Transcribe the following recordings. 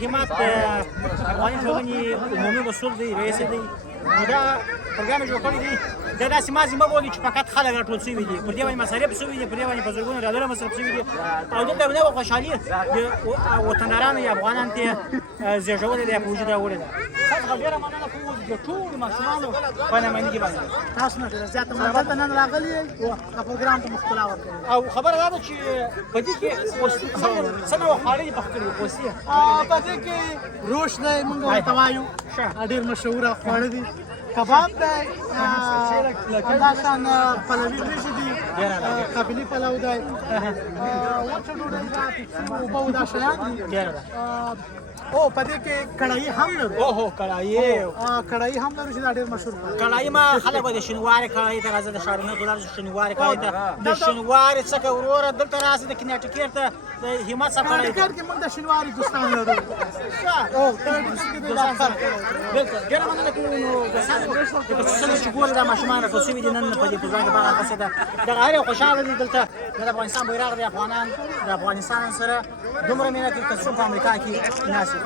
همت افغاني ټولنې عمومي مسؤل دی رئیس دی نو دا پروګرام جوړ کړی دی دا داسې مازې مه بولي چې فقط خلک راټول شوي دي پر دې باندې مصارف شوي دي پر دې باندې په زرګونو ډالره مصرف شوي دي او دلته یو نوې خوشحالي د وطندارانو یا افغانانو ته زېږولې ده یا په وجود راوړې ده څخه ډېره مننه کوو د ټولو ماشومانو په نمایندګي باندې تاسو نه ډېره زیاته مننه نن راغلي او پروګرام ته مخکلا ورکړي او خبره دا ده چې په دې کې څه نوع خواړه دي پخ کړي پوستې په دې کې روش دی موږ ورته وایو ډېر مشهوره خواړه دي کباب دی همداشان پلوي وریجې دي قابلي پلو دی وچه ډوډۍ ده اوبه او دا شیان دي او په دې کې کړایي هم لرو اوهو کړایي هم لرو چې دا ډېر مشهور دی کړایي ما خلک به د شینوارې کړایي ته راځي د ښارونو ته لاړ شي شینوارې کړایي ته د شینوارې څخه وروره دلته راسي د کنیټیکټ ته د همت څخه کړایي کنیټیکټ کې موږ د شینوارې دوستان لرو او ته دوستي کې دا فرق بالکل ډېره مننه کوو نو څنګه چې ګورې دا ماشومان راټول شوي دي نن په دې پروګرام کې باغ هڅه ده دغه هر یو خوشحاله دي دلته د افغانستان بیرغ د افغانان د افغانستان سره دومره مینه کوي که څوک په امریکا کې ناست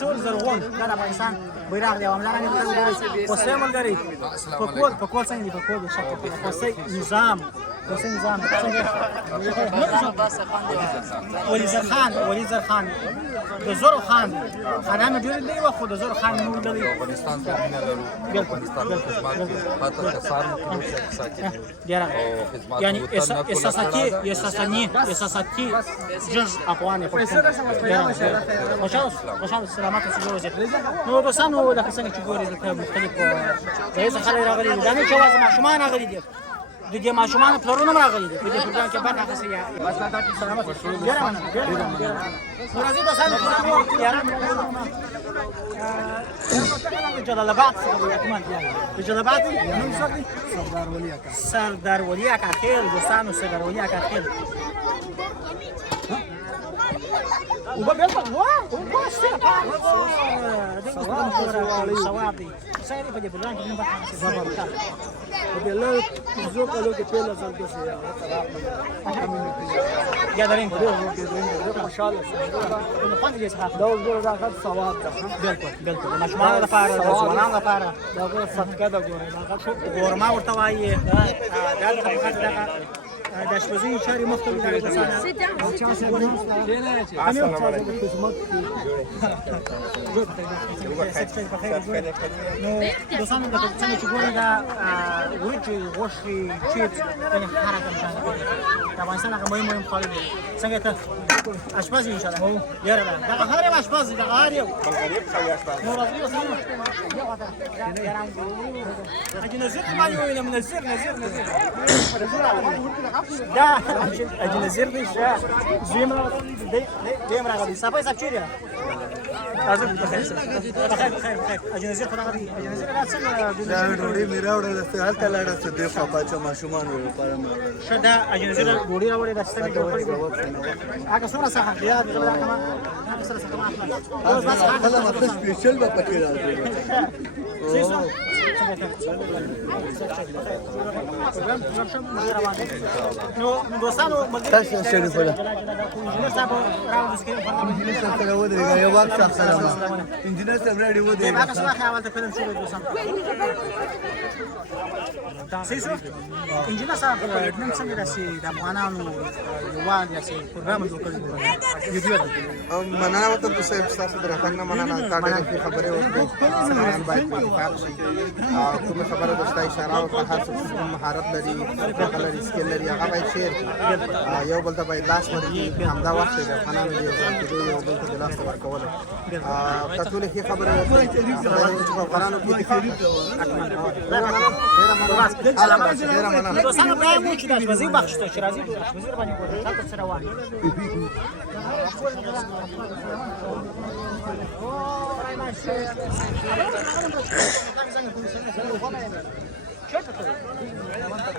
ټول زرغون دا د افغانستان بیرغ دی او همدارنګه دلته پوستې ملګري په کور څنګه دي په کور د شک پوستې نظام ولی زر خان د زورو خان خانانو ډېر دی خو د زورو خان نور دی افغانستان ته مینه لرو افغانستان ته خدمت کوو حتی کسانو کې ساتي یعنی احساساتي جز افغاني خوشحال سلامت اوسئ نو دوستانو لکه څنګه چې ګورئ دلته مختلف ځایونه خلک راغلي دي دا نه چې یوازې ماشومان راغلي دي د دې ماشومانو پلرونه هم راغلي دي په دې پروګرام کې برخه اخیستې راځئ دوستانو جلال آباد د جلال آباد نوم څه دی سردار ولي اکاخیل دوستانو سردار ولي اکاخیل اوبه بالکل اوبه ثواب دی ساري په دې پروګرام کې موږ برخه اخیستې Bello zo kalo ke pela salto se ya دارین ماشاءالله نو خوند دې څه دا وګوره دا خد ثواب ده بالکل ماشومان لپاره د ځوانانو لپاره دا وګوره صدقه ده ګوره دا ګورما ورته وایي دا د اشپزۍ چارې مختلف دي دوستانو د څنګه چې ګورئ دا وریجې غوښې چیپس یعنې هر رقم شیان د افغانستان هغه مهم خواړه دي څنګه ته اشپز یې انشاءالله یاره ده دغه هر یو اشپز دی دغه هر یو نو راځئ حاجي نذیر ما ویلم نذیر دا حاجي نذیر دی زم راغلی صافي صاحب چیرې حاضر بخیر حاجي نذیر خدا غوړي حاجي نذیر څنګه دا ډوډۍ مې راوړه د هلته لاړه څه دی خو پاچا ماشومان لپاره مې راوړه ښه دا حاجي نذیر ډوډۍ راوړې دا څنګه جوړ کړې هغه څومره څه بیا دا خپله مته سپیشل به پکې راځي نو دوستانو تاسو شریف ولا انجینر صاحب راوړل سکرین انجینر صاحب سره ودرېږه یو وخت صاحب سلام انجینر صاحب راډیو ودرېږه هغه څه خیال ته فلم شروع دوستان سیسو انجینر صاحب نن څنګه داسې د افغانانو یووالي داسې پروګرام جوړ کړی مننه وته صاحب تاسو درته نه مننه تا ډېرې خبرې وکړې سلام باید اتفاق شي کومه خبره دوستا اشاره او هر څه مهارت لري لري سکیل لري هغه باید شیر یو بل ته باید لاس ورکړي همدا وخت د افغانانو یو ځای کېدو یو بل ته د لاس ورکول ټولې ښې خبرې وکړې چې افغانانو کې ډېره مننه دوستانو دا مو چې د اشپزۍ بخش ته چې راځي اشپزۍ باندې ګورئ تاسو سره وایي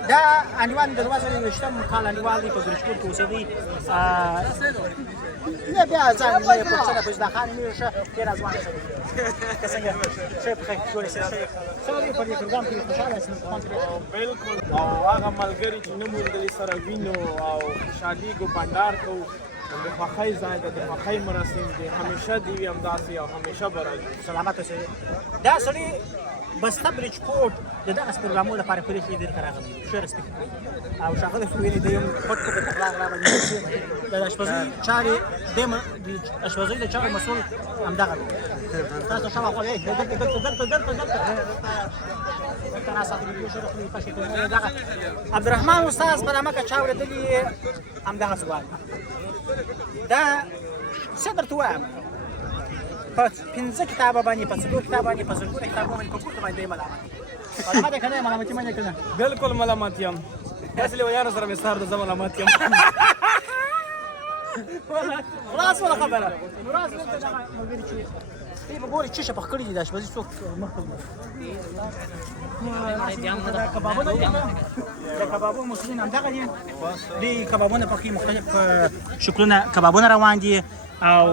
دا انډیوال د 2020 کال انډیوال دی په ګرشکوټ کې اوسېدی نه بیا ځان یې په څه په ځخان مې شه ډېر ځوان سره که څنګه شه په خیر جوړ شي څنګه په دې پروګرام کې خوشاله اسم بالکل او هغه ملګری چې نمو د سره وینو او خوشحالي ګو بندار کو د خوښۍ ځای دی، د خوښۍ مراسم دي، همیشه دي وي همداسې او همیشه به راځي. سلامت اوسئ. دا سړي بسته بریجپورټ د دغه پروګرامونو لپاره پولیس لیدل ته راغلی ښه رسپیکټ او ښاغلی فرویلي د یو پټ پټ اخلاق راغلی چې د اشپزۍ چارې د اشپزۍ د چارو مسؤل همدغه دی. تاسو شاوخوا دلته راستلي دغه عبدالرحمن استاد په نامه که چا اورېدلي همدغه سوال دا څه درته ووایم په 5 کتابه باندې په 4 کتاب باندې په زرګونه کتابونه باندې په پورته باندې ملامت ملامت یې که نه ملامتي مه که نه بالکل ملامت یم. داسې لیونیانو سره مې سر د زه ملامت یم. خلاص ولا خبره نو راز دلته دغه ملګري چې دوی به ګوري چشه پخ کړي دي د اشپزي څوک مخکې دا کبابونه دي د کبابو مسلمین همدغه دي دوی کبابونه پخې مختلف شکلونه کبابونه روان دي او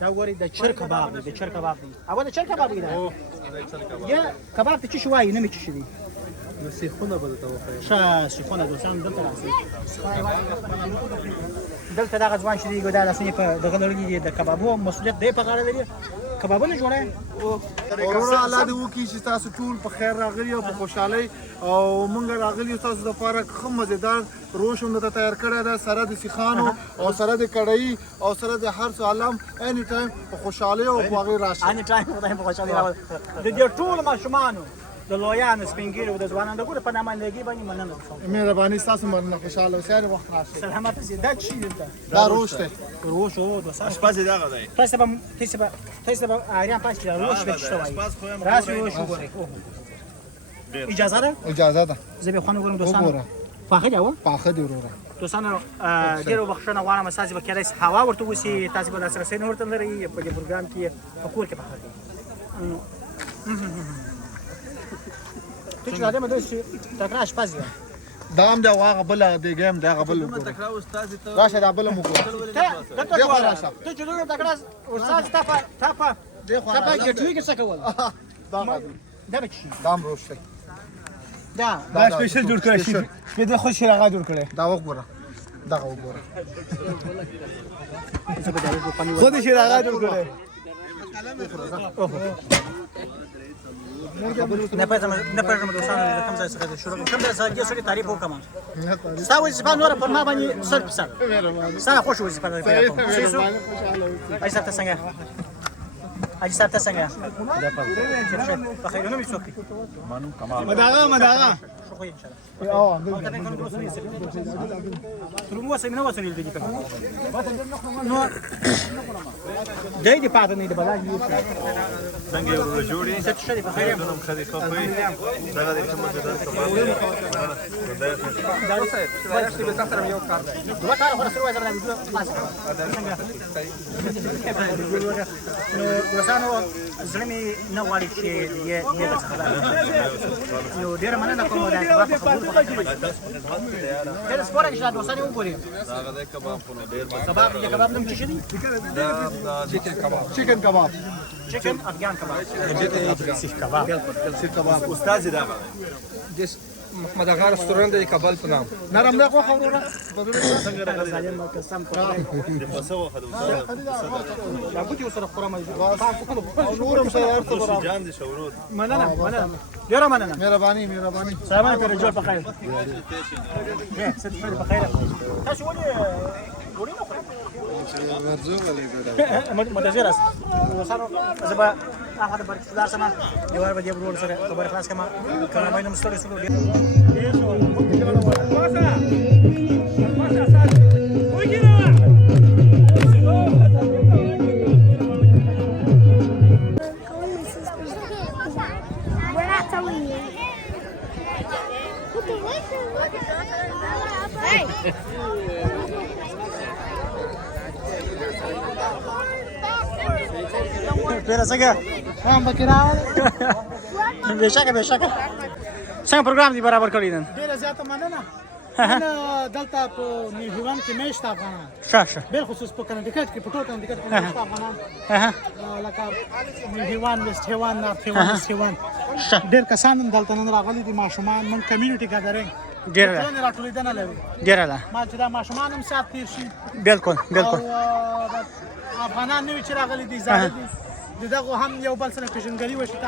دا ګوري د چر کباب دی د چر کباب دی او د چر کباب دی یا کباب ته چی وایي نه مې چی دي سیخونه به درته وښیم. ښه سیخونه دوستان دلته راسئ دلته دغه ځوان چې دی دا لاسونه په دغه لرګي دي د کبابو مسؤلیت دی په غاړه لري کبابونه جوړوي وروره الله دې وکړي چې تاسو ټول په خیر راغلي او په خوشحالۍ او موږ راغلي تاسو دپاره ښه مزېدار روش هم درته تیار کړی ده سره د سیخانو او سره د کړایي او سره د هر څه عالم اني ټایم په خوشحالۍ او په هغې راشئ اني ټایم خدای په خوشحالۍ راول د دې ټولو ماشومانو د لویانو سپین ږیرو د ځوانانو د ګوره په نامندګۍ باندې مننه کوم مهرباني ستاسو مننه خوشحاله اوسئ هر وخت راشئ سلامت اوسئ دا څه شي دلته دا روش دی روش او دوستان اشپز یې دغه دی. تاسو به اریان پاس کړئ روش به څه وایي راسي روش وګورئ اجازه ده اجازه ده زه به خوان وګورم دوستان وګوره پاخه دی و پاخه دی وروره دوستانو ډیرو بخښنه غواړم تاسو به کېدای شي هوا ورته وسی تاسو به لاسرسي نه ورته لرئ په دې پروګرام کې په کور کې پاخه کوي ته چې راځې مده چې تکرار شپږ دا هم د هغه بله د ګیم د هغه بل وګوره راشه دا بله مو ګوره ته راشه ته چې لور تکرار ورساز تاپا تاپا ګټوي کې څه کول دا به چی دا هم روش دی دا سپیشل جوړ کړی شي سپیشل خو شیراغا جوړ کړی دا وګوره دغه وګوره خو دې شیراغا جوړ کړی نه پېژنم دوستانو د کوم ځای څخه شروع کوم ځای څخه سړي تعریف وکم ستا وظیفه نور پر ما باندې سر په سر ستا خوش وظیفه ده اي صاحب ته څنګه اجي صاحب ته څنګه په خیر نو میڅوک مداغه شو خو ان شاء الله ترمو سمینه وسنیل دي نو دای دی پاتې نه دی بلای څنګه یو جوړي ست شری په خیر نوم خدي خپوي دغه د کوم د کباب دا څه چې به تاسو یو کار دی دوه کار خو سره وځم نه نو دوستانو زلمي نه غواړي چې یې د څه نو ډیر مننه کوم دا کباب قبول کړئ دا سپورت چې دوستانو وګورئ دغه د کباب په ډیر کباب دې کباب نوم څه دي چیکن کباب چیکن افغان کباب سیخ کباب سیخ کباب استاد دغه جس محمد اغا رستورانت د کابل په نام نرم نه خو خبره څنګه راغلی قسم د پسو خدو لا بوتي وسره خرامه نورم سره ارته برابر جان دي شورود مننه ډیره مننه مهرباني سلام پر جوړ په خیر ست پر په خیر تاسو ولې ګورئ ورځو ولې متذر است وسره زبا احد برکتدار سما یو ور بدی برور سره خبر خلاص کما کله باندې مستړی سره We're not telling you. Hey! پیرا څنګه هم بکراو بشکه څنګه پروګرام دی برابر کړی نن ډیره زیاته مننه انا دلته په نیوزیلند کې مېشت افغانان شه بالخصوص په کنډیکټ کې په ټول کنډیکټ کې مېشت افغانان لکه نیوزیلند ویسټ هیوان نارت هیوان ایست هیوان ډېر کسان دلته نن راغلي دي ماشومان من کمیونټي ګادرینګ ډېره ده. ټولنې راټولېدنه لري. ډېره ده. ما چې دا ماشومان هم ساعت تېر شي بالکل بالکل. او افغانان نوي چې راغلي دي زاړه دي د دغو هم یو بل سره پېژندګلي وشي.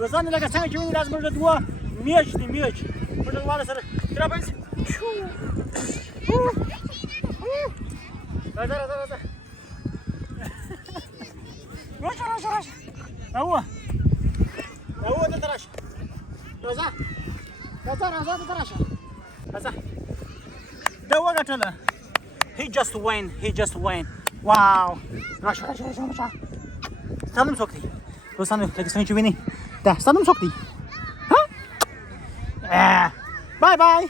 وزن لکه څنګه چې ویني دا زموږ د دوه میچ دی میچ موږ دواړه سره درابنځي راځه راځه راځه راشه راشه راشه راوه راوه دلته راشه راځه راځه راځه دلته راشه راځه دا وګټله he just win واو راشه راشه راشه راشه ستا نوم څوک دی دوستانو لکه څنګه چې ویني دا ستا نوم څوک دی ها بای بای